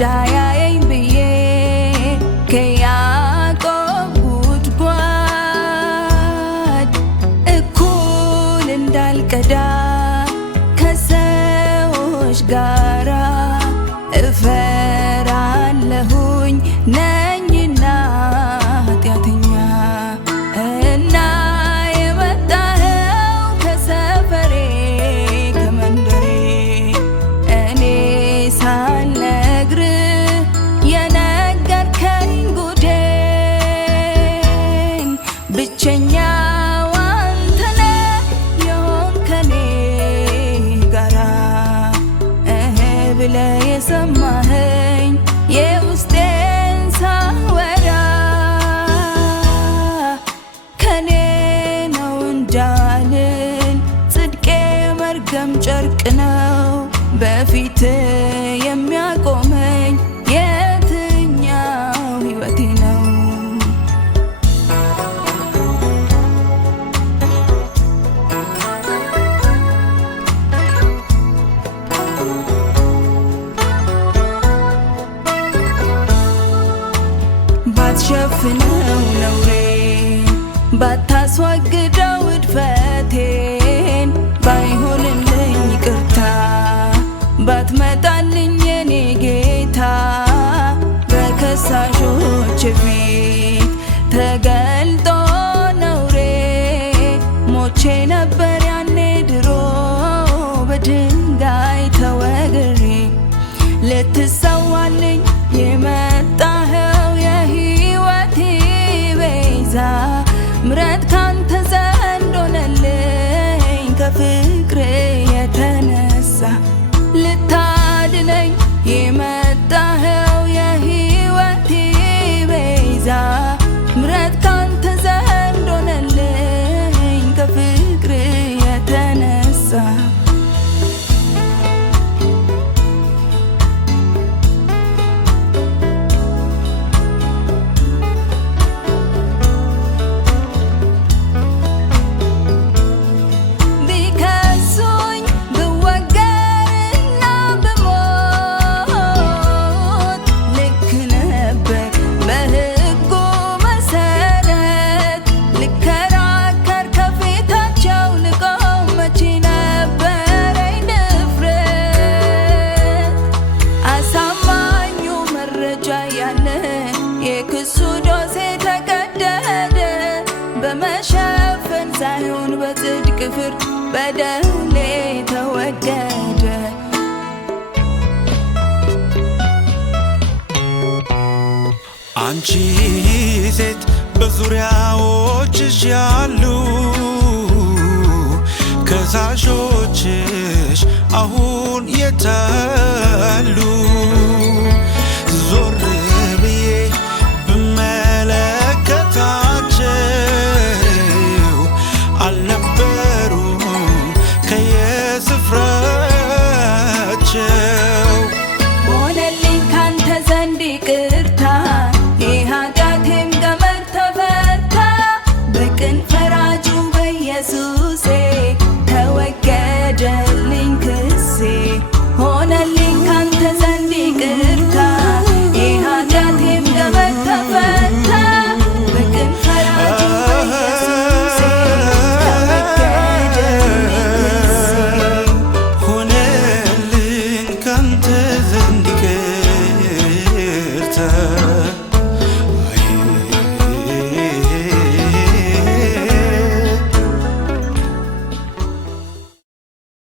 እንዳያየኝ ብዬ ከያዕቆብ ጉድጓድ እኩል እንዳልቀዳ ከሰዎች ጋራ እፈራለሁኝ ነኝና ኃጢአተኛ እና የመጣኸው ከሰፈሬ ከመንደሬ እኔ ሳልነግርህ የነገርከኝ ጉዴን ብቸኛው አንተ ነህ የሆንክ ከኔ ጋራ ብለህ የሰማኸኝ የውስጤን ሳወራ ከኔ ነው እንዳልል ጽድቄ መርገም ጨርቅ ነው በፊት የሚያቆመኝ የትኛው ሕይወቴ ነው? ባትሸፍነው ነውሬን ባታስወግደው እድፈቴን ባይሆንልኝ ይቅርታ ባትመጣልኝ የኔ ጌታ በከሳሾች ፊት ተገልጦ ነውሬ ሞቼ ነበር ያኔ ድሮ በድንጋይ ተወግሬ ልትሰዋልኝ የመጣኸው የሕይወቴ ቤዛ ምሕረት ካንተ ዘንድ ሆነልኝ ከፍቅር የተነሳ ልታድነኝ የመጣኸው የሕይወቴ ቤዛ ምሕረት ካንተ ዘንድ ሆነልኝ ከፍቅር የተነሳ የክሱ ዶሴ ተቀደደ በመሸፈን ሳይሆን በጽድቅ ፍርድ በደሌ ተወገደ። አንቺ ሴት በዙሪያዎችሽ ያሉ ከሳሾችሽ አሁን